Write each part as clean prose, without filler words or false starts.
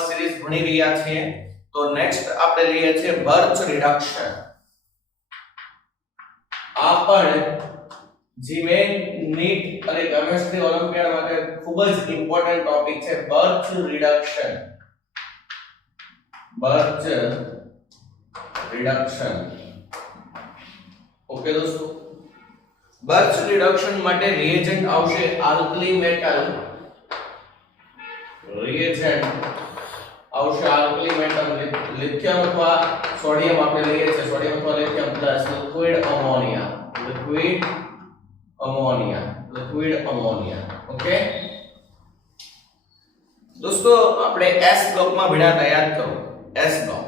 Series ભણી રહ્યા છીએ તો નેક્સ્ટ આપણે લઈએ છીએ બર્ચ રિડક્શન આ પણ જીમેન નીટ અને કેમિસ્ટ્રી ઓલિમ્પિયાડ માટે ખૂબ જ ઇમ્પોર્ટન્ટ ટોપિક છે બર્ચ રિડક્શન ઓકે દોસ્તો બર્ચ રિડક્શન માટે રિએજન્ટ આવશે આલ્કલી મેટલ લિથિયમ અથવા સોડિયમ આપણે લઈએ છીએ સોડિયમ અથવા lithium plus liquid ammonia okay દોસ્તો આપણે S બ્લોકમાં ભણ્યા યાદ કરો S બ્લોક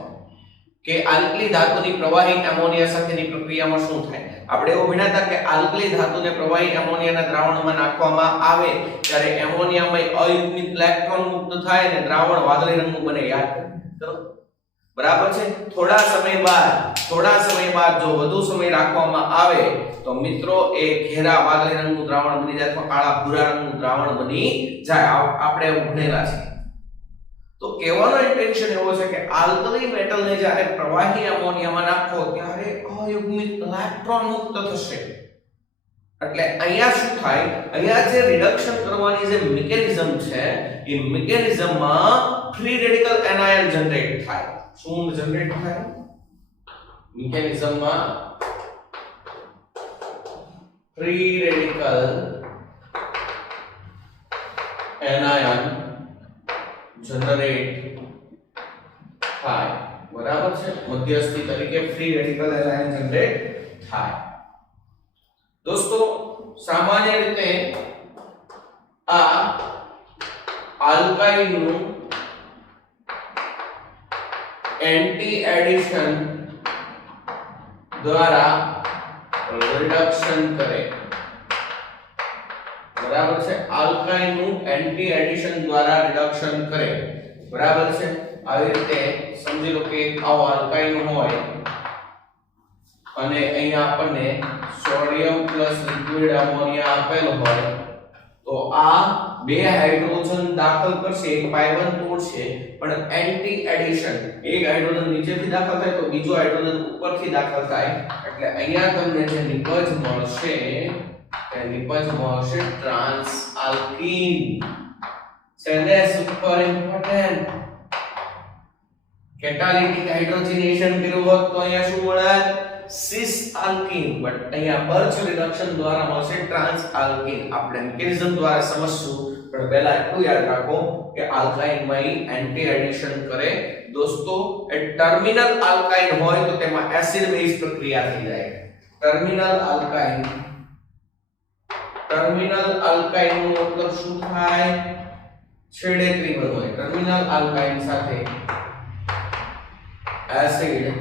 કે આલ્કલી ધાતુની પ્રવાહી એમોનિયા સાથેની પ્રક્રિયામાં શું થાય આપણે એવું ભણ્યા હતા કે આલ્કલી ધાતુને પ્રવાહી એમોનિયાના દ્રાવણમાં નાખવામાં આવે ત્યારે એમોનિયામાં અયુગ્મિત ઇલેક્ટ્રોન મુક્ત થાય અને દ્રાવણ વાદળી રંગનું બને યાદ કરો બરાબર છે થોડા સમય બાદ જો વધુ સમય રાખવામાં આવે તો મિત્રો એ ઘેરા વાદળી રંગનું દ્રાવણ બની જાય અથવા કાળા ભૂરા રંગનું દ્રાવણ બની જાય આપણે ભણેલા છે તો કહેવાનો ઇન્ટેન્શન એવો છે કે આલ્કલી મેટલને જ્યારે પ્રવાહી એમોનિયામાં નાખો ત્યારે અયુગ્મિત ઇલેક્ટ્રોન મુક્ત થશે એટલે અહીંયા શું થાય અહીંયા જે રિડક્શન કરવાની જે મિકેનિઝમ છે એ મિકેનિઝમમાં ફ્રી રેડિકલ એનાયન જનરેટ થાય શું જનરેટ થાય મિકેનિઝમમાં ફ્રી રેડિકલ એનાયન જનરેટ થાય બરાબર છે મધ્યસ્થી તરીકે ફ્રી રેડિકલ એનાયન જનરેટ થાય દોસ્તો સામાન્ય રીતે આ આલ્કાઇલનું એન્ટી એડિશન દ્વારા રિડક્શન કરે બરાબર છે આલ્કાઇલનું એન્ટી એડિશન દ્વારા રિડક્શન કરે બરાબર છે આવી રીતે સમજી લો કે આવો આલ્કાઇલ હોય અને અહીંયા આપણને સોડિયમ પ્લસ લિક્વિડ અમોનિયા આપેલ હોય તો આ બે હાઇડ્રોજન દાખલ કરશે એક પાયવન તોડશે પણ એન્ટી એડિશન એક હાઇડ્રોજન નીચેથી દાખલ થાય તો બીજો હાઇડ્રોજન ઉપરથી દાખલ થાય એટલે અહીંયા તમને જે નિપજ મળશે ટ્રાન્સ આલ્કીન છેલ્લે સુપર ઇમ્પોર્ટન્ટ કેટાલિટિક હાઇડ્રોજનેશન કર્યું હોત તો અહીંયા શું મળે સિસ આલ્કીન બટ અહીંયા બર્ચ રિડક્શન દ્વારા મળશે ટ્રાન્સ આલ્કીન આપણે મિકેનિઝમ દ્વારા સમજશું પણ પહેલા એટલું યાદ રાખો કે આલ્કાઇનમાં એન્ટી એડિશન કરે દોસ્તો એ ટર્મિનલ આલ્કાઇન હોય તો તેમાં એસિડ બેઝ પ્રક્રિયા થઈ જાય ટર્મિનલ આલ્કાઇન નો મતલબ શું થાય છેડે ત્રિબંધ હોય ટર્મિનલ આલ્કાઇન સાથે એસિડ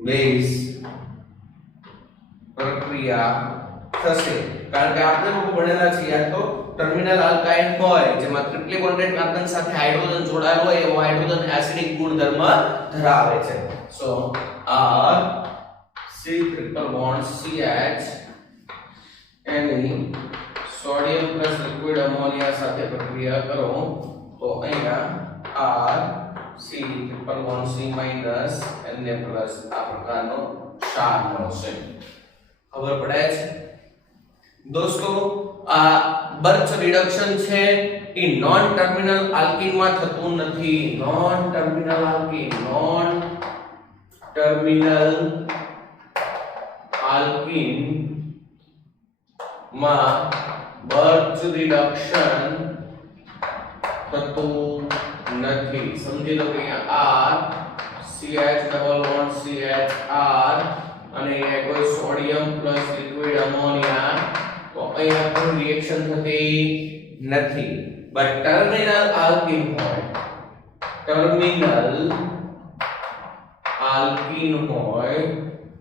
બેઝ પ્રક્રિયા થશે કારણ કે આપણે લોકો ભણેલા છીએ યાદ તો ટર્મિનલ આલ્કાઇન હોય જેમાં ટ્રિપલી બોન્ડેડ કાર્બન સાથે હાઇડ્રોજન જોડાયેલો હોય એવો હાઇડ્રોજન એસિડિક ગુણધર્મ ધરાવે છે સો R C triple bond CH એની સોડિયમ પ્લસ લિક્વિડ અમોનિયા સાથે પ્રક્રિયા કરો તો અહીંયા R C triple bond C minus Na plus આ પ્રકારનો ક્ષાર મળશે ખબર પડે છે દોસ્તો આ બર્ચ રિડક્શન છે એ નોન ટર્મિનલ આલ્કીન માં થતું નથી નોન ટર્મિનલ આલ્કીન માં બર્ચ રિડક્શન થતું નથી સમજી લો કે અહીંયા R CH double bond CH R અને અહીંયા કોઈ સોડિયમ પ્લસ લિક્વિડ અમોનિયા તો અહીંયા કોઈ રિએક્શન થતી નથી બટ ટર્મિનલ આલ્કીન હોય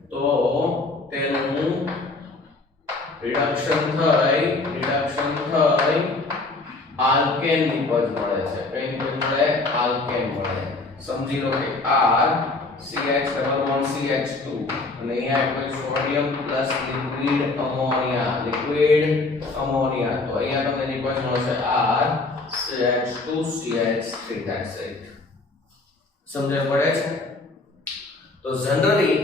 તો તેનું રિડક્શન થઈ આલ્કેન નિપજ મળે છે કઈ નિપજ મળે આલ્કેન મળે સમજી લો કે R CH double bond CH2 અને અહીંયા કોઈ સોડિયમ પ્લસ લિક્વિડ અમોનિયા તો અહીંયા તમને નિપજ મળશે R CH2CH3 that's it. સમજણ પડે છે? તો જનરલી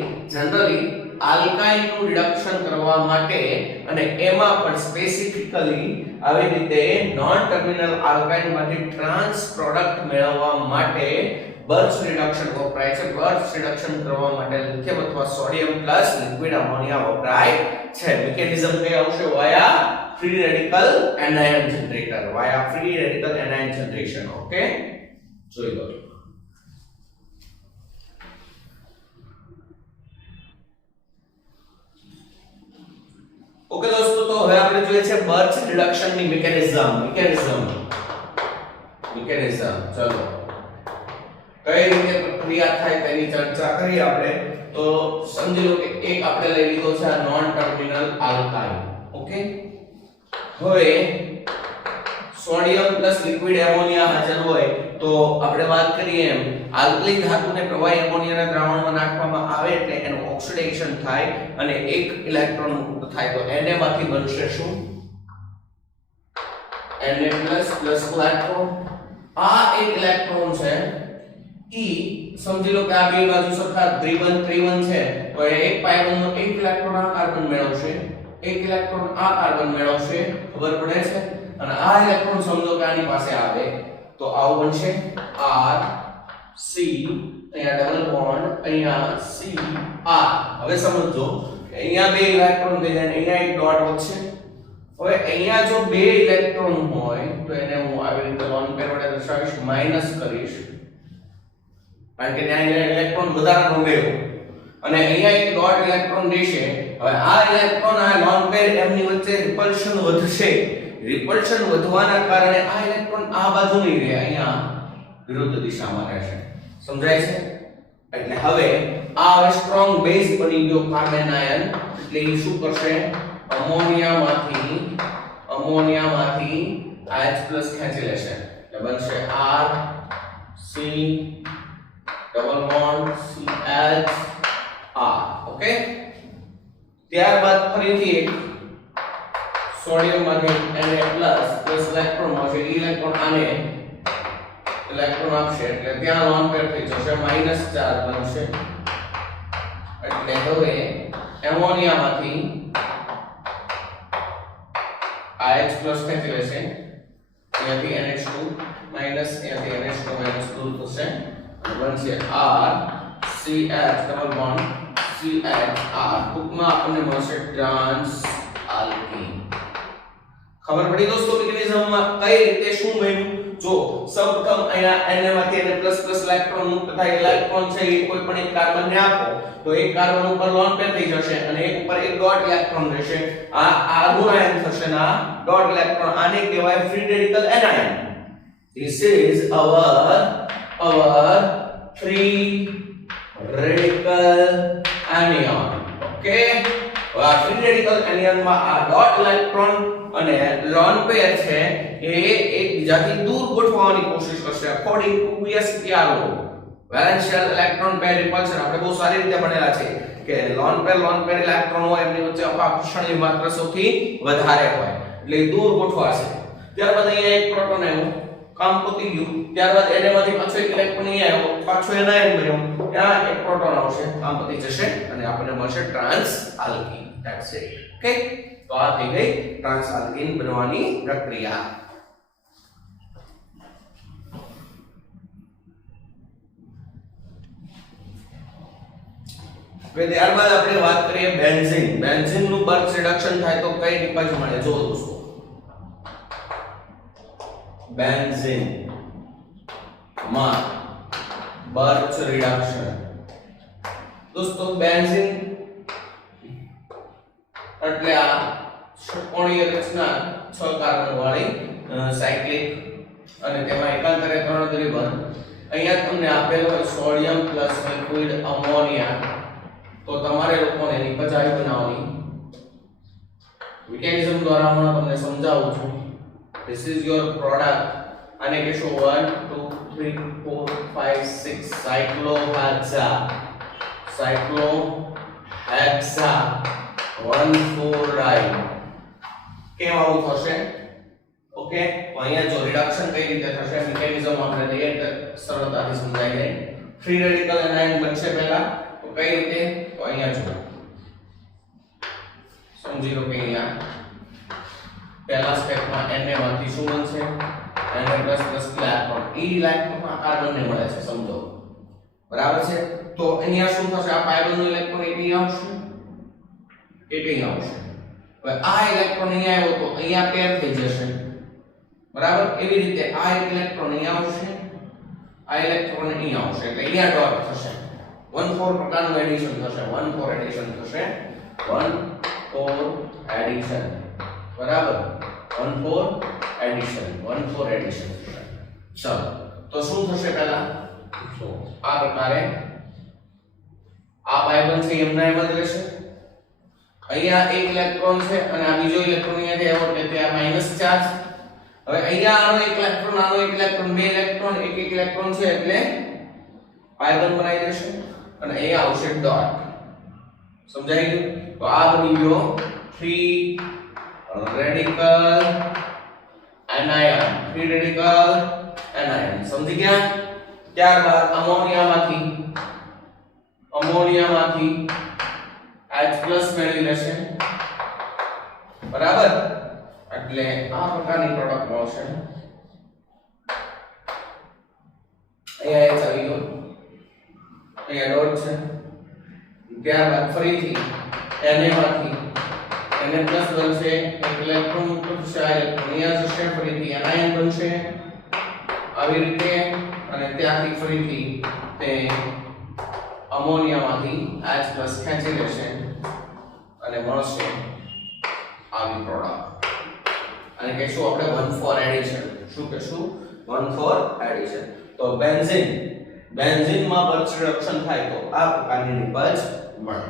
આલ્કાઇન નું રિડક્શન કરવા માટે અને એમાં પણ સ્પેસિફિકલી આવી રીતે નોન ટર્મિનલ આલ્કાઇન માંથી ટ્રાન્સ પ્રોડક્ટ મેળવવા માટે બર્ચ રિડક્શન વપરાય છે. બર્ચ રિડક્શન કરવા માટે લિથિયમ અથવા સોડિયમ પ્લસ લિક્વિડ અમોનિયા વપરાય છે. મિકેનિઝમ કઈ આવશે? Via free radical anion generator, via free radical anion generation. Okay, જોઈ લો. ઓકે દોસ્તો, તો હવે આપણે જોઈએ છે બર્ચ રિડક્શન ની મિકેનિઝમ. ચલો, કઈ રીતે પ્રક્રિયા થાય તેની ચર્ચા કરી આપણે. તો સમજી લો કે એક આપણે લઈ લીધો છે આ નોન ટર્મિનલ આલ્કાઇન. ઓકે, હવે સોડિયમ પ્લસ લિક્વિડ એમોનિયા હાજર હોય તો આપણે વાત કરીએ એમ આલ્કલી ધાતુને પ્રવાહી એમોનિયાના દ્રાવણમાં નાખવામાં આવે એટલે એનું ઓક્સિડેશન થાય અને એક ઇલેક્ટ્રોન મુક્ત થાય. તો Na માંથી બનશે શું? Na plus electron. આ એક ઇલેક્ટ્રોન છે ઈ, સમજી લો કે આ બે બાજુ સરખા ત્રિબંધ છે તો એક પાયરોન નો એક ઇલેક્ટ્રોન આ કાર્બન મેળવશે, એક ઇલેક્ટ્રોન આ કાર્બન મેળવશે. ખબર પડે છે? અને આ ઇલેક્ટ્રોન સમજો કે આની પાસે આવે તો આવું બનશે R C, અહીંયા ડબલ બોન્ડ, અહીંયા C R. હવે સમજો કે અહીંયા બે ઇલેક્ટ્રોન થઈ જાય અને અહીંયા એક ડોટ વધશે. હવે અહીંયા જો બે ઇલેક્ટ્રોન હોય તો એને હું આવી રીતે લોન પેર વડે દર્શાવીશ, માઈનસ કરીશ, કારણ કે ત્યાં ઇલેક્ટ્રોન વધારાનો ગયો અને અહીંયા એક ડોટ ઇલેક્ટ્રોન રહેશે. હવે આ ઇલેક્ટ્રોન આ લોન પેર એમની વચ્ચે રિપલ્શન વધશે. રિપલ્શન વધવાના કારણે આ ઇલેક્ટ્રોન આ બાજુ નહીં રહે, અહીંયા વિરુદ્ધ દિશામાં રહેશે. સમજાય છે? એટલે હવે આ હવે સ્ટ્રોંગ બેઝ બની ગયો કાર્બન આયન. એટલે એ શું કરશે? અમોનિયામાંથી H+ ખેંચી લેશે. એટલે બનશે R C double bond CH R. Okay, ત્યારબાદ ફરીથી એક સોડિયમ માંથી Na પ્લસ ઇલેક્ટ્રોન મળશે. ઇલેક્ટ્રોન આને ઇલેક્ટ્રોન આપશે એટલે ત્યાં લોન પેર થઈ જશે, માઈનસ ચાર્જ બનશે. એટલે હવે એમોનિયામાંથી H+ ખેંચી લેશે, અહીંયાથી NH2 માઈનસ, અહીંયાથી NH2 માઈનસ દૂર થશે અને બનશે R CH double bond CH R. ટૂંકમાં આપણને મળશે ટ્રાન્સ આલ્કીન. ખબર પડી દોસ્તો મિકેનિઝમમાં કઈ રીતે શું બન્યું? જો સૌપ્રથમ અહીંયા Na માંથી Na++ ઇલેક્ટ્રોન મુક્ત થાય. ઇલેક્ટ્રોન છે એ કોઈ પણ એક કાર્બન ને આપો તો એક કાર્બન ઉપર લોન પેર થઈ જશે અને એક ઉપર એક ડોટ ઇલેક્ટ્રોન રહેશે. આ આર્ગોન આયન થશે ને આ ડોટ ઇલેક્ટ્રોન, આને કહેવાય free radical anion. This is our free radical anion. Okay, આ ફ્રી રેડિકલ એનાયન માં આ ડોટ ઇલેક્ટ્રોન અને લોન પેર છે એ એકબીજાથી દૂર ગોઠવવાની કોશિશ કરશે according to VSEPR law, valence shell electron pair repulsion. આપણે બહુ સારી રીતે ભણેલા છે કે લોન પેર ઇલેક્ટ્રોન હોય એમની વચ્ચે અપાકર્ષણની માત્રા સૌથી વધારે હોય એટલે દૂર ગોઠવાશે. ત્યારબાદ અહીંયા એક પ્રોટોન આવ્યો, કામ પતી ગયું. ત્યારબાદ Na માંથી પાછો એક ઇલેક્ટ્રોન અહીંયા આવ્યો, પાછો એનાયન બન્યો, ત્યાં એક પ્રોટોન આવશે, કામ પતી જશે અને આપણને મળશે trans alkene. That's it. Okay, તો આ થઈ ગઈ ટ્રાન્સ આલ્કીન બનવાની પ્રક્રિયા. હવે ત્યારબાદ આપણે વાત કરીએ બેન્ઝીન. બેન્ઝીન નું બર્ચ રિડક્શન થાય તો કઈ નિપજ મળે? જો દોસ્તો, બેન્ઝીન માં બર્ચ રિડક્શન. દોસ્તો બેન્ઝીન એટલે આ ષટ્કોણીય રચના 6 કાર્બન વાળી સાયક્લિક અને તેમાં એકાંતરે 3 દ્વિબંધ. અહીંયા તમને આપેલ હોય સોડિયમ પ્લસ લિક્વિડ અમોનિયા, તો તમારે લોકોને નિપજ આવી બનાવવાની. મિકેનિઝમ દ્વારા હું તમને સમજાવું છું. This is your product. આને કહેશો 1 2 3 4 5 6 સાયક્લોહેક્સા 1,4-ડાઈ. કેમ આવું થશે? ઓકે, ઓકે, તો અહીંયા જો રિડક્શન કઈ રીતે થશે મિકેનિઝમ આપણે લઈએ તો સરળતાથી સમજાઈ જાય. ફ્રી રેડિકલ એનાયન બનશે પહેલા, તો કઈ રીતે? તો અહીંયા જો સમજી લો કે અહીંયા પહેલા સ્ટેપમાં Na માંથી શું બનશે? Na plus electron. E electron આ કાર્બનને મળે છે, સમજો. બરાબર છે? તો અહીંયા શું થશે? આ કાર્બનનો ઇલેક્ટ્રોન એક અહીં આવશે, એક અહીં આવશે. હવે આ ઇલેક્ટ્રોન અહીંયા આવ્યો તો અહીંયા પેર થઈ જશે. બરાબર? એવી રીતે આ ઇલેક્ટ્રોન અહીંયા આવશે, આ ઇલેક્ટ્રોન અહીંયા આવશે, એટલે અહીંયા ડોટ થશે. 1,4 પ્રકારનું એડિશન થશે. 1,4 એડિશન થશે. 1,4 એડિશન. બરાબર? 1,4 એડિશન. 1,4 એડિશન થશે. ચલો, તો શું થશે પહેલા? તો આ પ્રકારે આ પાઈ બનશે, એમના એમ જ રહેશે. અહીંયા એક ઇલેક્ટ્રોન છે અને આ બીજો ઇલેક્ટ્રોન અહીંયાથી આવ્યો એટલે તે આ માઈનસ ચાર્જ. હવે અહીંયા આનો એક ઇલેક્ટ્રોન, આનો એક ઇલેક્ટ્રોન, બે ઇલેક્ટ્રોન, એક એક ઇલેક્ટ્રોન છે એટલે પાઈ બંધ બનાવી દેશે અને અહીંયા આવશે ડોટ. સમજાઈ ગયું? તો આ બની ગયો free radical anion. Free radical anion. સમજી ગયા? ત્યારબાદ અમોનિયામાંથી H+ મેળવી લેશે. બરાબર? એટલે આ પ્રકારની પ્રોડક્ટ મળશે. અહીંયા H આવી ગયો, અહીંયા ડોટ છે. ત્યારબાદ ફરીથી Na માંથી Na+ બનશે, એક ઇલેક્ટ્રોન તૂટશે, આ ઇલેક્ટ્રોન અહીંયા જશે, ફરીથી એનાયન બનશે આવી રીતે, અને ત્યાંથી ફરીથી તે અમોનિયામાંથી H+ ખેંચી લેશે અને મળશે આવી પ્રોડક્ટ. અને કહીશું આપણે 1,4 એડિશન. શું કહીશું? 1,4 એડિશન. તો બેન્ઝીનમાં બર્ચ રિડક્શન થાય તો આ પ્રકારની નિપજ મળે.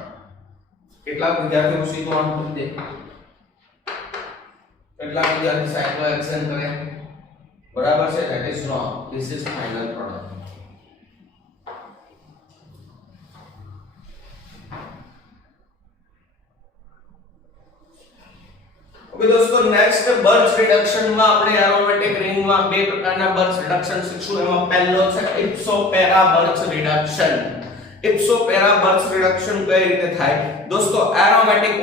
કેટલાક વિદ્યાર્થીઓ સીધો આમ કરી દે, કેટલાક વિદ્યાર્થી સાયક્લોહેક્સેન કરે. બરાબર છે? That is not, this is final product. Okay દોસ્તો, નેક્સ્ટ બર્ચ રિડક્શન માં આપણે એરોમેટિક રિંગમાં બે પ્રકારના બર્ચ રિડક્શન શીખશું. એમાં પહેલો છે ઇપ્સોપેરા બર્ચ રિડક્શન. ઇપ્સોપેરા બર્ચ રિડક્શન કઈ રીતે થાય? દોસ્તો, એરોમેટિક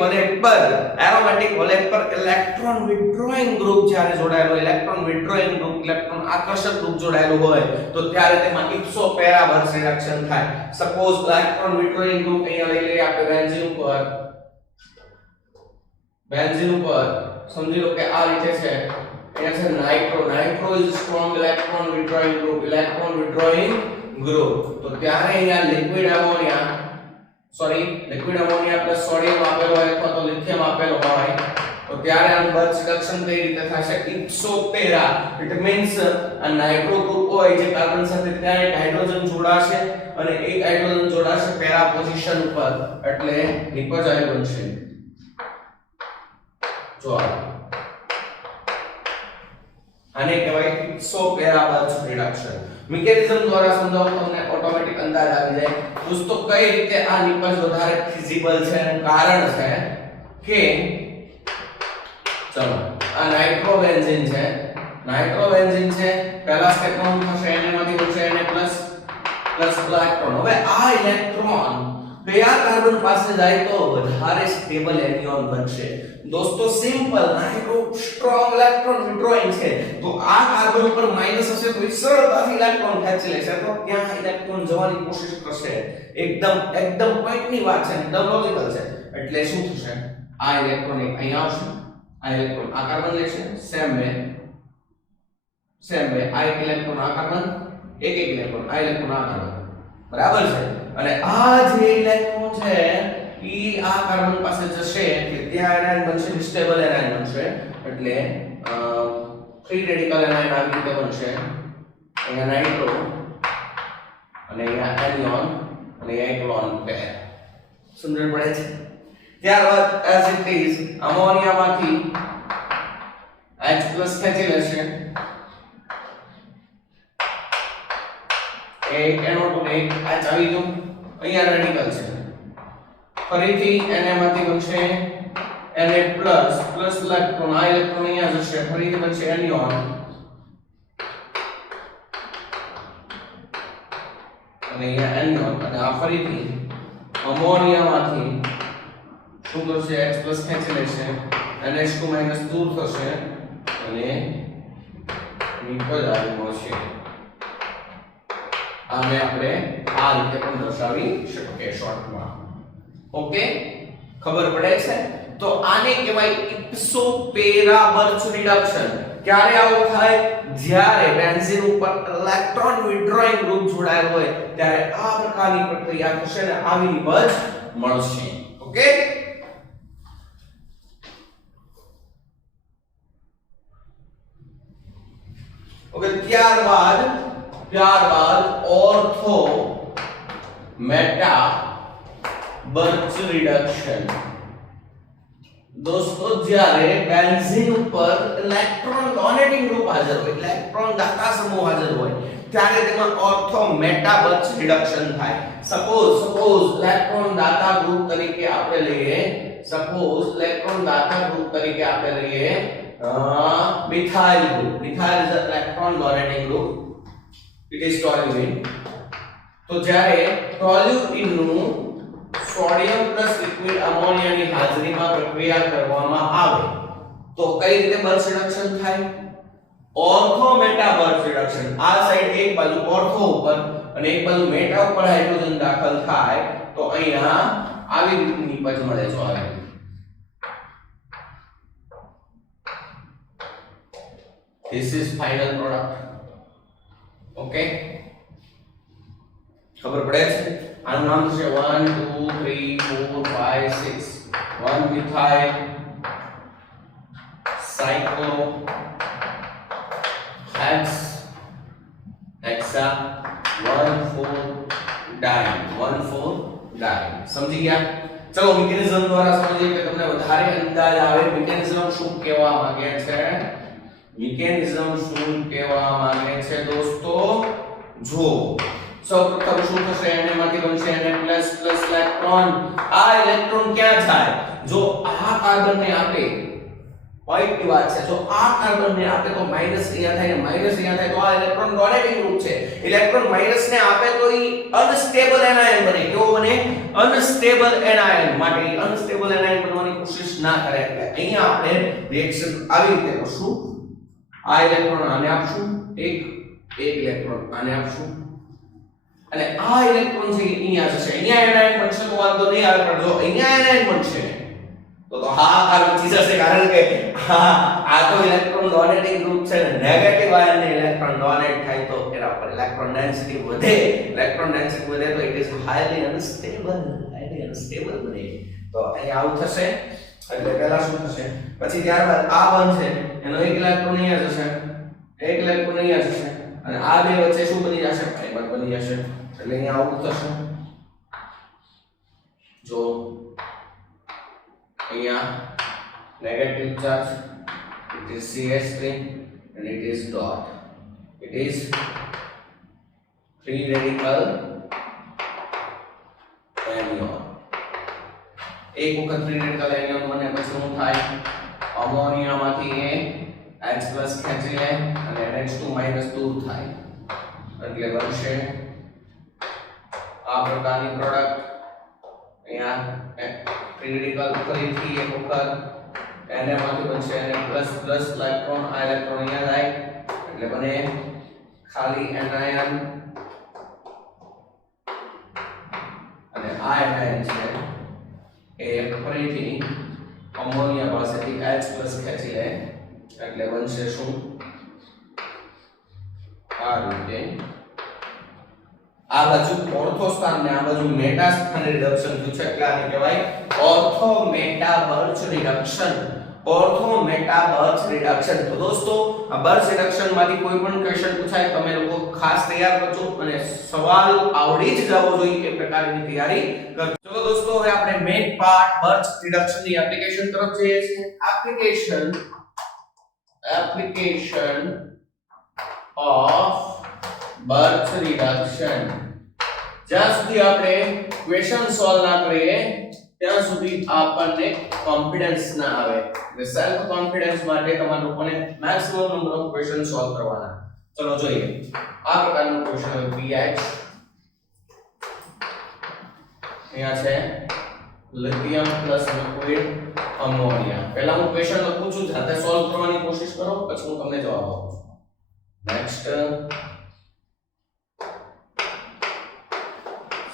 વોલેટ પર ઇલેક્ટ્રોન વિથડ્રોઈંગ ગ્રુપ જ્યારે જોડાયેલો, ઇલેક્ટ્રોન વિથડ્રોઈંગ ગ્રુપ, ઇલેક્ટ્રોન આકર્ષક ગ્રુપ જોડાયેલું હોય તો ત્યારે તેમાં ઇપ્સોપેરા બર્ચ રિડક્શન થાય. સપોઝ ઇલેક્ટ્રોન વિથડ્રોઈંગ ગ્રુપ અહીંયા લઈ લઈએ આપણે બેન્ઝીન ઉપર સમજી લો કે આ રીતે છે. અહીંયા છે nitro is strong electron withdrawing group. તો ત્યારે અહીંયા લિક્વિડ અમોનિયા પ્લસ સોડિયમ આપેલો હોય અથવા તો લિથિયમ આપેલો હોય તો ત્યારે આ બર્ચ રિડક્શન કઈ રીતે થશે? ઇપ્સોપેરા. ઇટ મીન્સ આ નાઇટ્રો ગ્રુપ હોય જે કાર્બન સાથે ત્યાં એક હાઇડ્રોજન જોડાશે અને એક હાઇડ્રોજન જોડાશે પેરા પોઝિશન ઉપર, એટલે નિપજ આવી બનશે. જો આને કહેવાય ઇપ્સોપેરા બર્ચ રિડક્શન. મિકેનિઝમ દ્વારા સમજાવું તમને ઓટોમેટિક અંદાજ આવી જાય. દોસ્તો, કઈ રીતે આ નિપજ વધારે ફિઝિબલ છે એનું કારણ છે કે ચલો આ નાઇટ્રોબેન્ઝીન છે. પહેલા સ્ટેપમાં શું થશે? Na માંથી બનશે Na++ ઇલેક્ટ્રોન. હવે આ ઇલેક્ટ્રોન કયા કાર્બન પાસે જાય તો વધારે સ્ટેબલ એનિયોન બનશે. દોસ્તો, સિમ્પલ નાઇટ્રો સ્ટ્રોંગ ઇલેક્ટ્રોન વિથડ્રોઈંગ છે તો આ કાર્બન ઉપર માઈનસ હશે તો સરળતાથી ઇલેક્ટ્રોન ખેંચી લેશે, તો ત્યાં ઇલેક્ટ્રોન જવાની કોશિશ કરશે. એકદમ પોઈન્ટની વાત છે, એકદમ લોજિકલ છે. એટલે શું થશે? આ ઇલેક્ટ્રોન અહીંયા આવશે, આ ઇલેક્ટ્રોન આ કાર્બન લેશે, સેમ વે આ એક ઇલેક્ટ્રોન આ કાર્બન, એક ઇલેક્ટ્રોન આ ઇલેક્ટ્રોન આ કાર્બન. બરાબર છે? અને આ જે ઇલેક્ટ્રોન છે ઈ આ કાર્બન પાસે જશે એટલે ત્યાં એનાયન બનશે, સ્ટેબલ એનાયન બનશે. એટલે ફ્રી રેડિકલ એનાયન આવી રીતે બનશે. અહીંયા નાઇટ્રો અને અહીંયા એનિયોન અને અહીંયા એક લોન પેર. સમજણ પડે છે? ત્યારબાદ એઝ ઇટ ઇઝ અમોનિયામાંથી H+ ખેંચી લેશે, એક NO2 ને એક H આવી ગયું. અહીંયા રેડિકલ છે. ફરીથી Na માંથી બનશે પ્લસ ઇલેક્ટ્રોન, આ ઇલેક્ટ્રોન અહીંયા જશે, ફરીથી બનશે એનિયોન અને અહીંયા એનિયોન, અને આ ફરીથી અમોનિયામાંથી શું કરશે, H+ ખેંચી લેશે, NH2- દૂર થશે અને નિકલ આવી મળશે. આને આપણે આ રીતે પણ દર્શાવી શકીએ શોર્ટમાં. ઓકે, ખબર પડે છે? તો આને કહેવાય ઇપ્સો પેરા બર્ચ રિડક્શન. ક્યારે આવું થાય? જ્યારે બેન્ઝીન ઉપર ઇલેક્ટ્રોન વિથડ્રોઈંગ ગ્રુપ જોડાયેલ હોય ત્યારે આ પ્રકારની પ્રક્રિયા થશે અને આવી નિપજ મળશે. ઓકે, ઓકે, ત્યારબાદ ઓર્થો મેટા બર્ચ રિડક્શન. દોસ્તો, જ્યારે બેન્ઝીન ઉપર ઇલેક્ટ્રોન ડોનેટિંગ ગ્રુપ હાજર હોય, ઇલેક્ટ્રોન દાતા સમૂહ હાજર હોય, ત્યારે તેમાં ઓર્થો મેટા બર્ચ રિડક્શન થાય. સપોઝ ઇલેક્ટ્રોન દાતા ગ્રુપ તરીકે આપણે લઈએ, methyl group. Methyl is a electron donating group. It is toluene. તો જ્યારે ટોલ્યુઇન નું સોડિયમ પ્લસ લિક્વિડ અમોનિયાની હાજરીમાં પ્રક્રિયા કરવામાં આવે તો કઈ રીતે બર્ચ રિડક્શન થાય? Ortho meta Birch reduction. આ સાઈડ એક બાજુ ઓર્થો ઉપર અને એક બાજુ મેટા ઉપર હાઇડ્રોજન દાખલ થાય તો અહીંયા આવી રીતની નિપજ મળે છે. આવી this is final product. Okay, ખબર પડે છે? આનું નામ છે 1 2 3 4 5 6 1 મિથાઇલ સાયક્લો હેક્સ હેક્સા 1,4 ડાય 1,4 ડાય. સમજી ગયા? ચલો મિકેનિઝમ દ્વારા સમજીએ કે તમને વધારે અંદાજ આવે મિકેનિઝમ શું કહેવા માંગે છે. મિકેનિઝમ શું કહેવા માંગે છે દોસ્તો? જો સૌપ્રથમ શું થશે? Na માંથી બનશે Na++ ઇલેક્ટ્રોન. આ ઇલેક્ટ્રોન ક્યાં જાય? જો આ કાર્બનને આપે, પોઈન્ટની વાત છે, જો આ કાર્બનને આપે તો માઈનસ અહીંયા થાય ને માઈનસ અહીંયા થાય તો આ ઇલેક્ટ્રોન ડોનેટિંગ ગ્રુપ છે. ઇલેક્ટ્રોન માઈનસ ને આપે તો ઈ અનસ્ટેબલ એનાયન બને. કેવો બને? Unstable anion. માટે અનસ્ટેબલ એનાયન બનવાની કોશિશ ના કરે. એટલે અહીંયા આપણે રિએક્શન આવી રીતે કરશું. આ ઇલેક્ટ્રોન આને આપશું, એક ઇલેક્ટ્રોન આને આપશું, અને આ ઇલેક્ટ્રોન છે અહીંયા જશે. અહીંયા એનાયન બનશે તો વાંધો નહીં આવે, પણ જો અહીંયા એનાયન બનશે તો હાહાકાર મચી જશે. કારણ કે આ તો ઇલેક્ટ્રોન ડોનેટિંગ ગ્રુપ છે ને, નેગેટિવ આયનને ઇલેક્ટ્રોન ડોનેટ થાય તો એના પર ઇલેક્ટ્રોન ડેન્સિટી વધે. ઇલેક્ટ્રોન ડેન્સિટી વધે તો ઇટ ઇઝ હાઈલી અનસ્ટેબલ બને. તો અહીંયા આવું થશે. એટલે પહેલા શું થશે, પછી ત્યારબાદ આ બનશે, એનો એક ઇલેક્ટ્રોન અહીંયા જશે, એક ઇલેક્ટ્રોન અહીંયા જશે, અને આ બે વચ્ચે શું બની જશે? ફાઇબર બની જશે. એટલે અહીંયા આવું થશે. જો અહીંયા negative charge, it is CH3 and it is dot. It is free radical anion. એક વખત ફ્રી રેડિકલ એનિયન બને પછી શું થાય? અમોનિયામાંથી H+ ખેંચી લે અને NH2- દૂર થાય એટલે બનશે આ પ્રકારની પ્રોડક્ટ. અહીંયા ફ્રી રેડિકલ ફરીથી એક વખત Na માંથી બનશે Na++ ઇલેક્ટ્રોન, આ ઇલેક્ટ્રોન અહીંયા જાય એટલે બને ખાલી એનાયન, અને આ એનાયન છે એ ફરીથી અમોનિયા પાસેથી H+ ખેંચી લે એટલે બનશે શું? આ રીતે આ બાજુ ઓર્થો સ્થાન ને આ બાજુ મેટા સ્થાને રિડક્શન થયું છે એટલે આને કહેવાય ortho meta Birch reduction. Ortho meta Birch reduction. તો દોસ્તો આ બર્ચ રિડક્શન માંથી કોઈ પણ ક્વેશ્ચન પૂછાય તમે લોકો ખાસ તૈયાર કરજો અને સવાલ આવડી જ જવો જોઈએ એ પ્રકારની તૈયારી કરજો. ચલો દોસ્તો હવે આપણે મેઇન પાર્ટ બર્ચ રિડક્શન ની એપ્લિકેશન તરફ જઈએ છીએ. Application of Birch reduction. જ્યાં સુધી આપણે ક્વેશ્ચન સોલ્વ ના કરીએ ત્યાં સુધી આપણને કોન્ફિડન્સ ના આવે. એટલે સેલ્ફ કોન્ફિડન્સ માટે તમારે લોકોને maximum number of question solve કરવાના. ચલો જોઈએ આ પ્રકારનો ક્વેશ્ચન હવે pH અહીંયા છે લિથિયમ પ્લસ લિક્વિડ અમોનિયા. પહેલા હું ક્વેશ્ચન લખું છું, જાતે સોલ્વ કરવાની કોશિશ કરો, પછી હું તમને જવાબ આપું છું. Next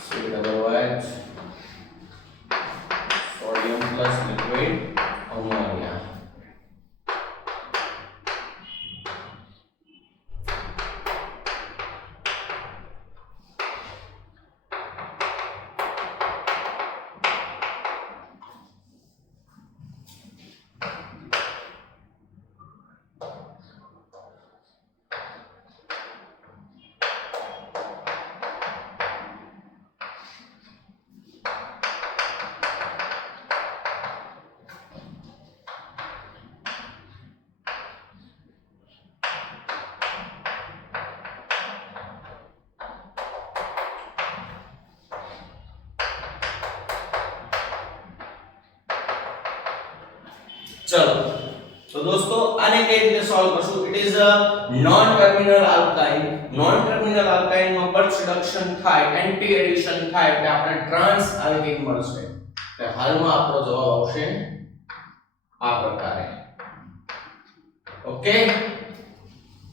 COH sodium plus liquid ammonia. चलो तो दोस्तों आने के लिए सॉल्व करશું. It is a non terminal alkyne. Non terminal alkyne માં બર્ચ રિડક્શન થાય, એન્ટી એડિશન થાય એટલે આપણે ટ્રાન્સ આલ્કીન મળશે. એટલે હાલમાં આપણો જવાબ આવશે આ પ્રકારે. ઓકે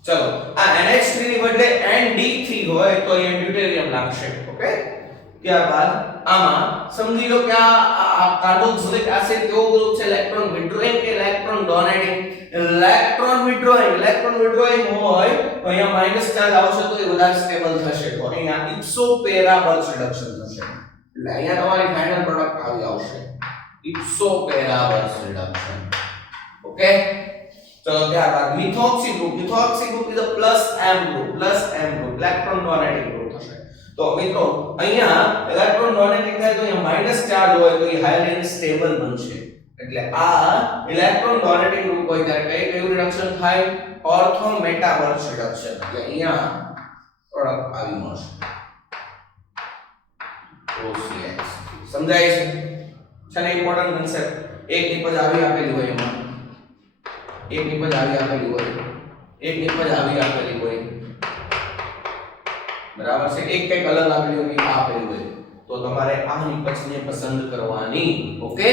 ચલો આ NH3 ની બદલે ND3 હોય તો એ ડ્યુટેરિયમ લાગશે. ઓકે ત્યારબાદ આમાં સમજી લો કે આ કાર્બોક્સિલિક એસિડ કેવો ગ્રુપ છે, ઇલેક્ટ્રોન વિથડ્રોઈંગ કે ઇલેક્ટ્રોન ડોનેટિંગ. ઇલેક્ટ્રોન વિથડ્રોઈંગ હોય તો અહીંયા માઈનસ ચાર્જ આવશે તો એ વધારે સ્ટેબલ થશે, તો અહીંયા ઇપ્સો પેરા બર્ચ રિડક્શન થશે. એટલે અહીંયા તમારી ફાઇનલ પ્રોડક્ટ આવી આવશે ipso para Birch reduction. Okay ચલો ત્યારબાદ methoxy group is a plus M group, electron donating group થશે. તો મિત્રો અહીંયા ઇલેક્ટ્રોન ડોનેટિંગ થાય તો અહીંયા માઈનસ ચાર્જ હોય તો એ હાઈલી અનસ્ટેબલ બનશે. એટલે આ ઇલેક્ટ્રોન ડોનેટિંગ ગ્રુપ હોય ત્યારે કયું રિડક્શન થાય, ઓર્થો મેટા બર્ચ રિડક્શન. એટલે અહીંયા પ્રોડક્ટ આવી મળશે OCH. સમજાય છે ને ઇમ્પોર્ટન્ટ કન્સેપ્ટ. એક નિપજ આવી આપેલી હોય એમાં, એક નિપજ આવી આપેલી હોય, એક નિપજ આવી આપેલી હોય, બરાબર છે, એક કઈક અલગ આપેલી હોય, આ આપેલી હોય તો તમારે આ નિપજને પસંદ કરવાની. Okay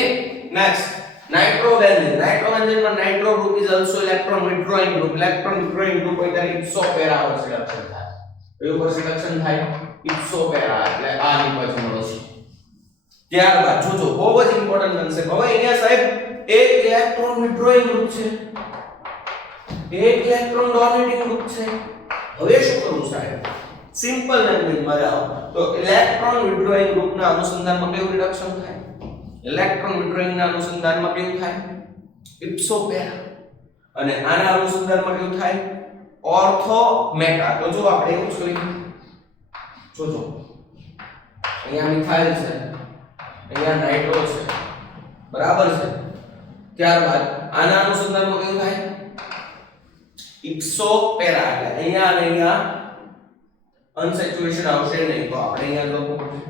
next nitrobenzene. નાઇટ્રોબેન્ઝીનમાં nitro group is also electron withdrawing group. Electron withdrawing group હોય ત્યારે ઇપ્સો પેરા બર્ચ રિડક્શન થાય. કયું બર્ચ રિડક્શન થાય, ઇપ્સો પેરા. એટલે આ નિપજ મળશે. ત્યારબાદ જોજો બહુ જ ઇમ્પોર્ટન્ટ કન્સેપ્ટ. હવે અહીંયા સાહેબ એક ઇલેક્ટ્રોન વિથડ્રોઈંગ ગ્રુપ છે, એક ઇલેક્ટ્રોન ડોનેટિંગ ગ્રુપ છે. હવે શું કરવું સાહેબ, સિમ્પલ લેંગ્વેજમાં જાઓ તો ઇલેક્ટ્રોન વિથડ્રોઈંગ ગ્રુપના અનુસંધાનમાં કેવું રિડક્શન થાય, ઇલેક્ટ્રોન વિથડ્રોઈંગના અનુસંધાનમાં કેવું થાય, ઇપ્સો પેરા. અને આના અનુસંધાનમાં કેવું થાય, ઓર્થો મેટા. તો જો આપણે એવું જોઈએ, જોજો અહીંયા મિથાઇલ છે, અહીંયા નાઇટ્રો છે, બરાબર છે. ત્યારબાદ આના અનુસંધાનમાં કેવું થાય, ઇપ્સો પેરા. એટલે અહીંયા અને અહીંયા અનસેચ્યુરેશન આવશે નહીં, તો આપણે અહીંયા લખવું પડશે.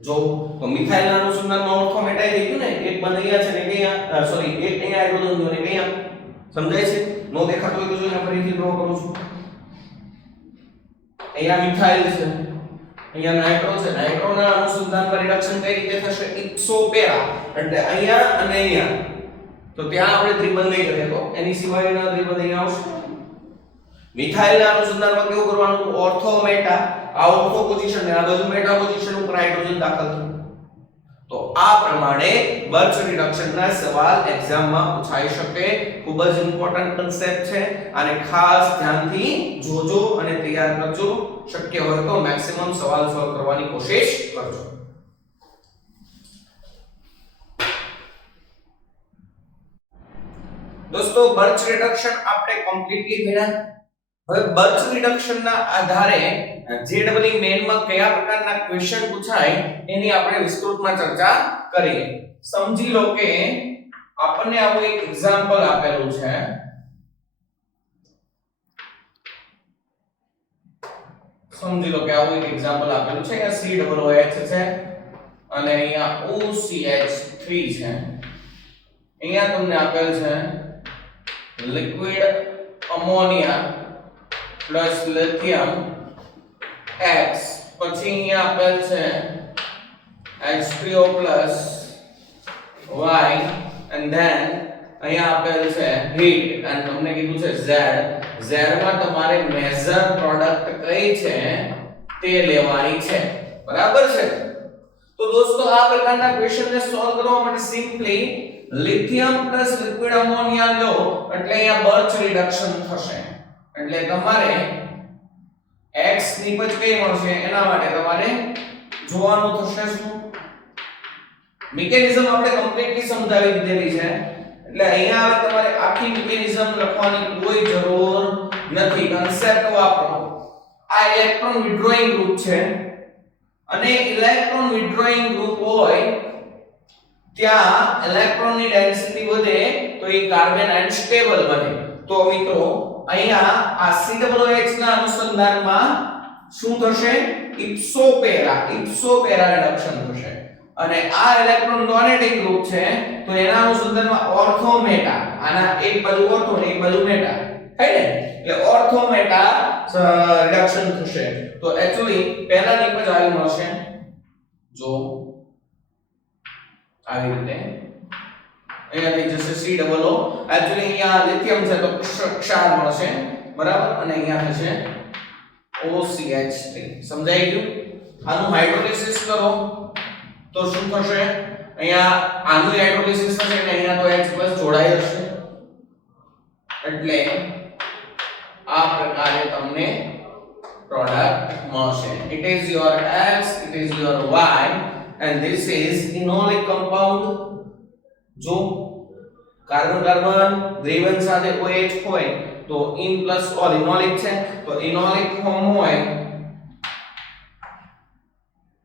જો તો મિથાઇલના અનુસંધાનમાં ઓર્થો મેટાઈ થઈ ગયું ને, એક બંધ અહીંયા છે ને એક અહીંયા, સોરી એક અહીંયા હાઇડ્રોજન જો ને અહીંયા. સમજાય છે? નો દેખાતો હોય તો જો અહીંયા ફરીથી ડ્રો કરું છું. અહીંયા મિથાઇલ છે, અહીંયા નાઇટ્રો છે. નાઇટ્રોના અનુસંધાન પર રિડક્શન કઈ રીતે થશે, ઇપ્સો પેરા. એટલે અહીંયા અને અહીંયા તો ત્યાં આપણે ત્રિબંધ નહીં કરીએ તો એની સિવાયના ત્રિબંધ અહીંયા આવશે. મિથાઇલના અનુસંધાનમાં કેવું કરવાનું, ઓર્થો મેટા. આ ઓર્થો પોઝિશન ને આ બાજુ મેટા પોઝિશન ઉપર હાઇડ્રોજન દાખલ થયું. તો આ પ્રમાણે બર્ચ રિડક્શનના સવાલ એક્ઝામમાં પૂછાઈ શકે. ખૂબ જ ઇમ્પોર્ટન્ટ કન્સેપ્ટ છે, અને ખાસ ધ્યાનથી જોજો અને તૈયાર કરજો. શક્ય હોય તો મેક્સિમમ સવાલ સોલ્વ કરવાની કોશિશ કરજો. દોસ્તો બર્ચ રિડક્શન આપણે કમ્પ્લીટલી ભણ્યા. હવે બર્ચ રિડક્શન ના આધારે જેડબલઈ મેઇનમાં કયા પ્રકારના ક્વેશ્ચન પૂછાય એની આપણે વિસ્તૃતમાં ચર્ચા કરીએ. સમજી લો કે આપણને આવું એક એક્ઝામ્પલ આપેલું છે. સમજી લો કે આવું એક એક્ઝામ્પલ આપેલું છે કે COOH છે અને અહીંયા OCH3 છે. અહીંયા તમને આપેલ છે liquid ammonia plus lithium X, પછી અહીંયા આપેલ છે H3O plus Y, and then અહીંયા આપેલ છે હીટ, અને તમને કીધું છે Z. Z માં તમારે મેજર પ્રોડક્ટ કઈ છે તે લેવાની છે. બરાબર છે? તો દોસ્તો આ પ્રકારના ક્વેશ્ચનને સોલ્વ કરવા માટે simply lithium plus liquid ammonia લો એટલે અહીંયા બર્ચ રિડક્શન થશે. એટલે તમારે x નિપજ કઈ મળશે એના માટે તમારે જોવાનું થશે શું મિકેનિઝમ આપણે કમ્પ્લીટલી સમજાવી દીધેલી છે. એટલે અહીંયા હવે તમારે આખી મિકેનિઝમ લખવાની કોઈ જરૂર નથી. કન્સેપ્ટ વાપરો. આ ઇલેક્ટ્રોન વિથડ્રોઈંગ ગ્રુપ છે, અને ઇલેક્ટ્રોન વિથડ્રોઈંગ ગ્રુપ હોય ત્યાં ઇલેક્ટ્રોનની ડેન્સિટી વધે તો એ કાર્બન અનસ્ટેબલ બને. તો મિત્રો અહીંયા આ COOH ના અનુસંધાનમાં શું થશે? ઇપ્સોપેરા રિડક્શન થશે. અને આ ઇલેક્ટ્રોન ડોનેટિંગ ગ્રુપ છે તો એના અનુસંધાનમાં ઓર્થોમેટા, આના એક બાજુ ઓર્થો ને એક બાજુ મેટા, હે ને? એટલે ઓર્થોમેટા રિડક્શન થશે. તો એક્ચ્યુઅલી પહેલા નિપજ આવી મળશે જો આવી રીતે અહીંયા થઈ જશે COO. એક્ચ્યુઅલી અહીંયા લિથિયમ છે તો ક્ષાર મળશે, બરાબર, અને અહીંયા થશે OCH3. સમજાઈ ગયું? આનું હાઇડ્રોલિસિસ કરો તો શું થશે? અહીંયા આનું હાઇડ્રોલિસિસ થશે એટલે અહીંયા તો H+ જોડાઈ જશે. એટલે આ પ્રકારે તમને પ્રોડક્ટ મળશે. It is your X, it is your Y, and this is enolic compound. જો કાર્બન કાર્બન દ્વિબંધ સાથે OH હોય તો in plus or enolic છે, તો enolic ફોર્મ હોય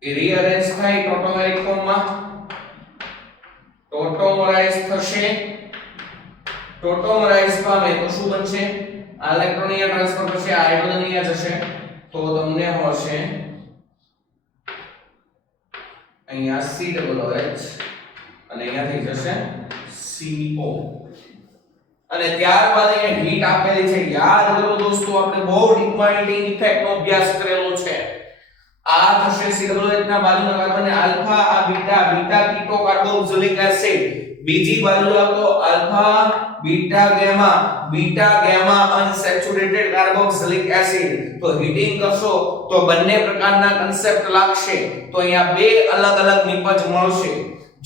એ રીઅરેન્જ થાય ટોટોમેરિક ફોર્મમાં, ટોટોમરાઇઝ થશે. ટોટોમરાઇઝ પામે તો શું બનશે? આ ઇલેક્ટ્રોન અહીંયા ટ્રાન્સફર થશે, આ હાઇડ્રોજન અહીંયા જશે, તો તમને મળશે અહીંયા COOH, અને અહીંયા થઈ જશે CO. અને ત્યારબાદ અહીંયા હીટ આપેલી છે. યાદ કરો દોસ્તો, આપણે બહુ ડીપમાં હીટિંગ ઇફેક્ટનો અભ્યાસ કરેલો છે. આ થશે COOH ના બાજુના કાર્બન આલ્ફા, આ બીટા કીટો કાર્બોક્સિલિક એસિડ. બીજી બાજુ આવતો alpha beta gamma unsaturated carboxylic acid. તો હીટિંગ કરશો તો બંને પ્રકારના કન્સેપ્ટ લાગશે. તો અહીંયા બે અલગ અલગ નિપજ મળશે.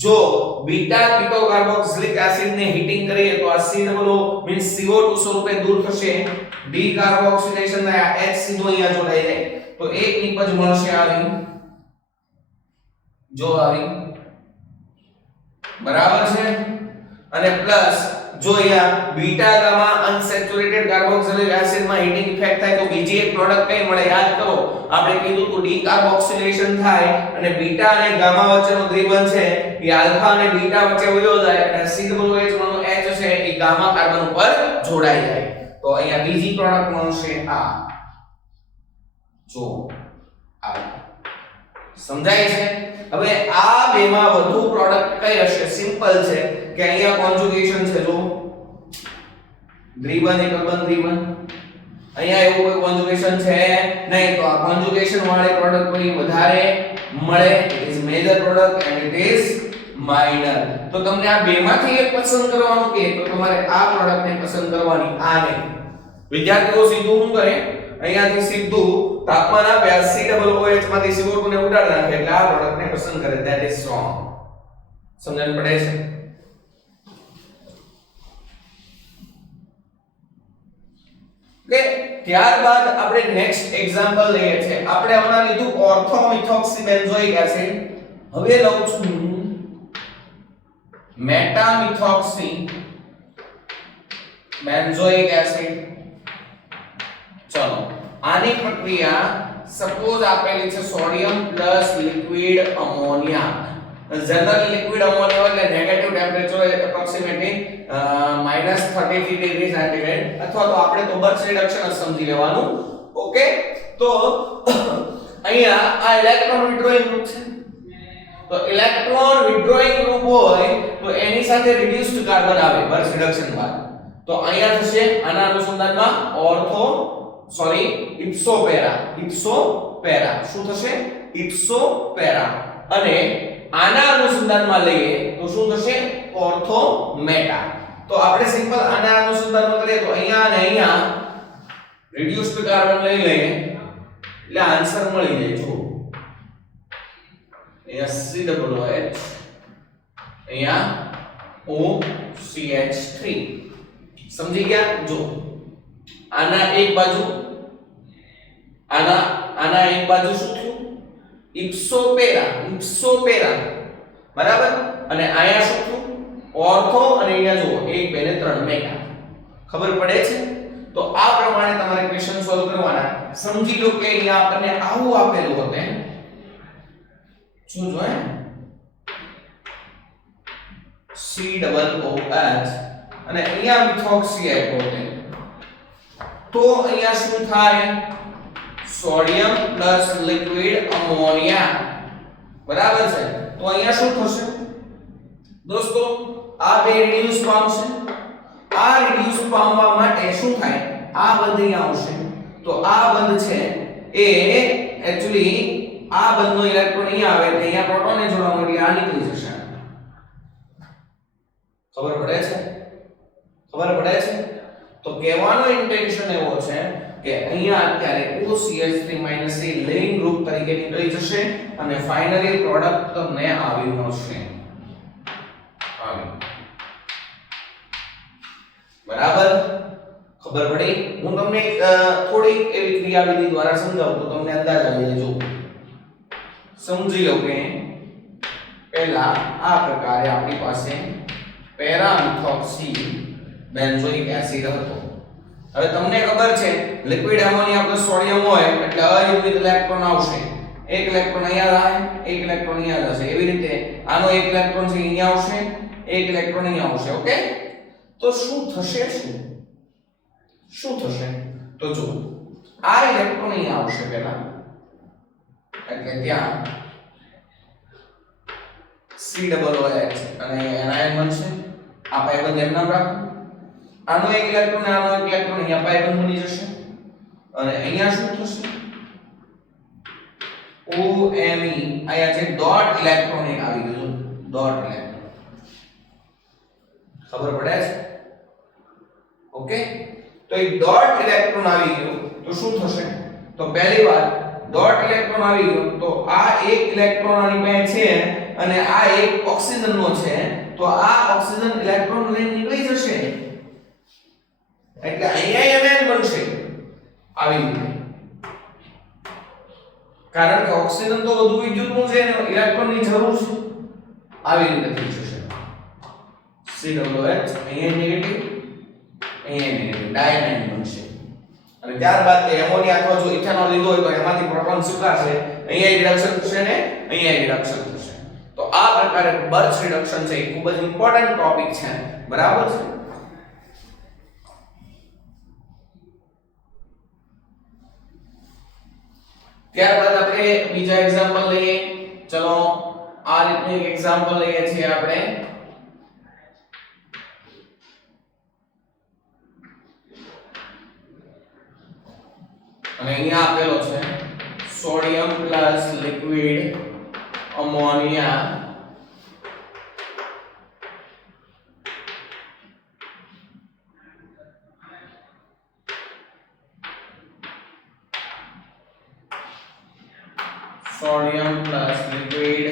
જો બીટા કીટો કાર્બોક્સિલિક એસિડ ને હીટિંગ કરીએ તો આ COO મીન્સ CO2 સ્વરૂપે દૂર થશે. ડી કાર્બોક્સિલેશન થાય, H સીધો અહીંયા જોડાઈ જાય, તો એક નિપજ મળશે આવી. જો આવી, બરાબર છે? અને પ્લસ જો અહીંયા beta gamma unsaturated carboxylic acid માં હીટિંગ ઇફેક્ટ થાય તો બીજી એક પ્રોડક્ટ કઈ મળે? યાદ કરો, આપણે કીધું તો ડીકાર્બોક્સિલેશન થાય અને બીટા અને ગામા વચ્ચેનો દ્વિબંધ છે એ આલ્ફા અને બીટા વચ્ચે વયો જાય અને COOH માંનો H છે એ ગામા કાર્બન ઉપર જોડાઈ જાય. તો અહીંયા બીજી પ્રોડક્ટ મળશે આ. જો આ સમજાય છે? હવે આ બેમાં વધુ પ્રોડક્ટ કઈ હશે? સિમ્પલ છે કે અહીંયા કોન્જુગેશન છે. જો દ્વિબંધ એક બંધ દ્વિબંધ, અહીંયા એવું કોઈ કોન્જુગેશન છે નહીં, તો આ કોન્જુગેશન વાળી પ્રોડક્ટ કોઈ વધારે મળે. It is major product and it is minor. તો તમને આ બેમાંથી એક પસંદ કરવાનું કે તો તમારે આ પ્રોડક્ટને પસંદ કરવાની, આ નહીં. વિદ્યાર્થીઓ સીધું શું કરે? અહીંયાથી સીધું તાપમાન આપ્યા, COOH માંથી CO2 ને ઉડાડી નાખે એટલે આ પ્રોડક્ટને પસંદ કરે. That is wrong. સમજણ પડે છે? ઓકે, ત્યારબાદ આપણે નેક્સ્ટ એક્ઝામ્પલ લઈએ છે. આપણે હમણાં લીધું ઓર્થોમિથોક્સીબેન્ઝોઇક એસિડ. હવે લઉં છું મેટામિથોક્સી બેન્ઝોઇક એસિડ. ચલો, આની પ્રક્રિયા સપોઝ આપેલી છે sodium plus liquid ammonia. General liquid ammonia એટલે negative temperature approximately -33 degree centigrade, અથવા તો આપણે તો બર્ચ રિડક્શન જ સમજી લેવાનું. ઓકે, તો અહીંયા આ ઇલેક્ટ્રોન વિથડ્રોઈંગ ગ્રુપ છે. તો ઇલેક્ટ્રોન વિથડ્રોઈંગ ગ્રુપ હોય તો એની સાથે રિડ્યુસ્ડ કાર્બન આવે બર્ચ રિડક્શન બાદ, તો અહીંયા થશે આના અનુસંધાનમાં ઇપ્સોપેરા શું થશે ઇપ્સોપેરા, અને આના અનુસંધાનમાં લઈએ તો શું થશે ઓર્થોમેટા. તો આપણે સિમ્પલ આના અનુસંધાનમાં કરીએ તો અહીંયા અને અહીંયા રિડ્યુસ્ડ કાર્બન લઈ લઈએ એટલે આન્સર મળી જાય. જો અહીંયા COOH અહીંયા OCH3 સમજી ગયા. જો આના એક બાજુ આના એક બાજુ શું થયું ઇપ્સોપેરા બરાબર, અને અહીંયા શું થયું ઓર્થો, અને અહીંયા જુઓ 1 2 ને 3 મેટા. ખબર પડે છે? તો આ પ્રમાણે તમારે ક્વેશ્ચન સોલ્વ કરવાના. સમજી લો કે અહીંયા આપણને આવું આપેલું હતું શું જોઈએ COOH અને અહીંયા મિથોક્સી આપ્યો છે, તો અહીંયા શું થાય સોડિયમ પ્લસ લિક્વિડ અમોનિયા બરાબર છે. તો અહીંયા શું થશે દોસ્તો આ બે રિડ્યુસ પામશે, આ રિડ્યુસ પામવા માટે શું થાય આ બંધ અહીંયા આવશે, તો આ બંધ છે એ એક્ચ્યુઅલી આ બંધનો ઇલેક્ટ્રોન અહીંયા આવે એટલે અહીંયા પ્રોટોનને જોડવા માટે આ નીકળી જશે. ખબર પડે છે? તો કહેવાનો ઇન્ટેન્શન એવો છે કે અહીંયા અત્યારે OCH3 - એ લેઇંગ ગ્રુપ તરીકે નીકળી જશે અને ફાઇનલી પ્રોડક્ટ તમને આવી મળશે. બરાબર ખબર પડી? હું તમને થોડી એવી ક્રિયાવિધિ દ્વારા સમજાવું તો તમને અંદાજ આવી જાય. જો સમજી લો કે પહેલા આ પ્રકારે આપણી પાસે પેરામિથોક્સી બેન્ઝોઇક એસિડ હતો. હવે તમને ખબર છે લિક્વિડ એમોનિયા પ્લસ સોડિયમ હોય એટલે અયુનિટ ઇલેક્ટ્રોન આવશે. એક ઇલેક્ટ્રોન અહીંયા આવે, એક ઇલેક્ટ્રોન અહીંયા જશે. એવી રીતે આનો એક ઇલેક્ટ્રોન છે અહીંયા આવશે, એક ઇલેક્ટ્રોન અહીંયા આવશે. ઓકે, તો શું થશે? તો જો આ ઇલેક્ટ્રોન અહીંયા આવશે પહેલા, એટલે ત્યાં COOH અને એનાયન બનશે. આ પાઈ બંધ એમ નામ રાખો. આનો એક ઇલેક્ટ્રોન અને આનો એક ઇલેક્ટ્રોન અહીંયા પાઈ બંધ બની જશે, અને અહીંયા શું થશે OMe અહીંયા છે ડોટ ઇલેક્ટ્રોન એક આવી ગયું. ડોટ ઇલેક્ટ્રોન ખબર પડે છે? ઓકે, તો એક ડોટ ઇલેક્ટ્રોન આવી ગયો તો શું થશે? તો પહેલી વાર ડોટ ઇલેક્ટ્રોન આવી ગયો તો આ એક ઇલેક્ટ્રોન આની પાસે છે અને આ એક ઓક્સિજનનો છે, તો આ ઓક્સિજન ઇલેક્ટ્રોન લઈને નીકળી જશે એટલે અહીંયા Mn બનશે આવી રીતે. કારણ કે ઓક્સિજન તો વધુ વિદ્યુતનું છે અને ઇલેક્ટ્રોનની જરૂર છે. આવી રીતે થઈ જશે COOH અહીંયા નેગેટિવ, અહીંયા નેગેટિવ ડાયનાઇન બનશે. અને ત્યારબાદ તે એમોનિયા અથવા જો ઇથેનોલ લીધો હોય તો એમાંથી પ્રોટોન સ્વીકારશે, અહીંયા રિડક્શન થશે ને અહીંયા રિડક્શન થશે. તો આ પ્રકારે બર્ચ રિડક્શન છે એ ખૂબ જ ઇમ્પોર્ટન્ટ ટોપિક છે. બરાબર છે? ત્યારબાદ આપણે બીજા એક્ઝામ્પલ લઈએ. ચલો આ રીતનું એક એક્ઝામ્પલ લઈએ છીએ આપણે. અને અહીંયા આપેલો છે sodium plus liquid ammonia sodium plus liquid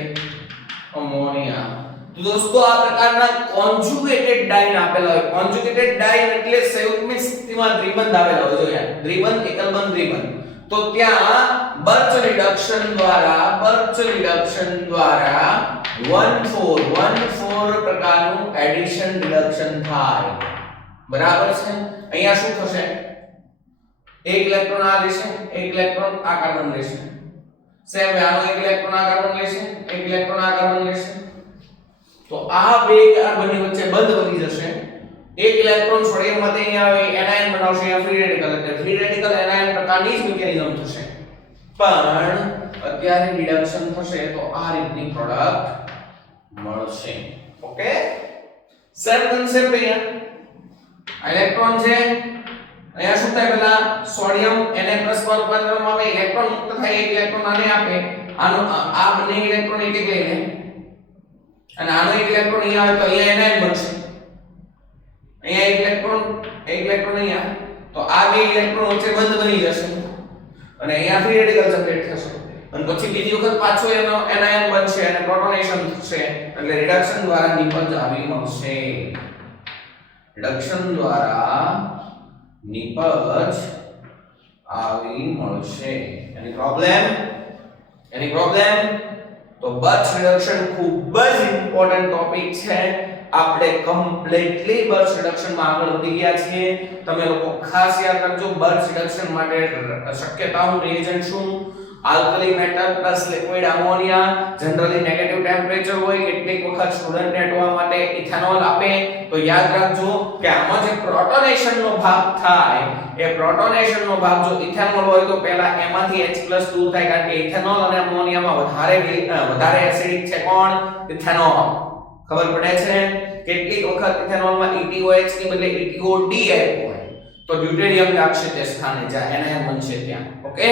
ammonia. તો દોસ્તો આ પ્રકારના કોન્જુગેટેડ ડાઇન આપેલા હોય. કોન્જુગેટેડ ડાઇન એટલે સંયુગ્મિત સ્થિતિમાં દ્વિબંધ આવેલા હોય. જો યાર દ્વિબંધ એકલબંધ દ્વિબંધ, તો ત્યાં બર્ચ રિડક્શન દ્વારા 1,4 પ્રકારનું એડિશન રિડક્શન થાય. બરાબર છે? અહીંયા શું થશે? એક ઇલેક્ટ્રોન આ લેશે, એક ઇલેક્ટ્રોન આ કાર્બન લેશે. સેમ આનો એક ઇલેક્ટ્રોન આ કાર્બન લેશે, એક ઇલેક્ટ્રોન આ કાર્બન લેશે. તો આ બે કાર્બનની વચ્ચે બંધ બની જશે. એક ઇલેક્ટ્રોન સોડિયમ માંથી અહીંયા આવે એનાયન બનાવશે, અહીંયા ફ્રી રેડિકલ, એટલે ફ્રી રેડિકલ એનાયન પ્રકારની જ મિકેનિઝમ થશે. પણ અત્યારે રિડક્શન થશે તો આ રીતની પ્રોડક્ટ મળશે. ઓકે, સેમ કન્સેપ્ટ અહીંયા ઇલેક્ટ્રોન છે, અહીંયા શું થાય પેલા સોડિયમ Na+ પર રૂપાંતરમાં આવે, ઇલેક્ટ્રોન મુક્ત થાય, એક ઇલેક્ટ્રોન આને આપે, આનો આ બંને ઇલેક્ટ્રોન એક એક લઈને અને આનો એક ઇલેક્ટ્રોન અહીંયા આવે તો અહીંયા Ni બનશે, અહીંયા એક ઇલેક્ટ્રોન અહીંયા, તો આ બે ઇલેક્ટ્રોન વચ્ચે બંધ બની જશે અને અહીંયા ફ્રી રેડિકલ જનરેટ થશે અને પછી બીજી વખત પાછો એનો એનાયન બનશે અને પ્રોટોનેશન થશે એટલે રિડક્શન દ્વારા નિપજ આવી મળશે. રિડક્શન દ્વારા નિપજ આવી મળશે. એની પ્રોબ્લેમ તો બર્ચ રિડક્શન ખૂબ જ ઇમ્પોર્ટન્ટ ટોપિક છે. આપણે કમ્પ્લીટલી બર્ચ રિડક્શન માં આગળ વધી ગયા છીએ. તમે લોકો ખાસ યાદ રાખજો બર્ચ રિડક્શન માટે શક્યતાઓ રિએજન્ટ શું, alkali metal plus liquid ammonia, generally negative temperature હોય, કેટલીક વખત સ્ટુડન્ટને અટવા માટે ઇથેનોલ આપે. તો યાદ રાખજો કે આમાં જે પ્રોટોનેશન નો ભાગ થાય એ પ્રોટોનેશન નો ભાગ જો ઇથેનોલ હોય તો પહેલા એમાંથી H+ દૂર થાય કારણ કે ઇથેનોલ અને અમોનિયામાં વધારે એસિડિક છે કોણ? ઇથેનોલ. ખબર પડે છે? કેટલીક વખત ઇથેનોલમાં ETOH ની બદલે ETOD હોય તો ડ્યુટેરિયમ લાગશે તે સ્થાને જ્યાં એનાયન બનશે ત્યાં. ઓકે,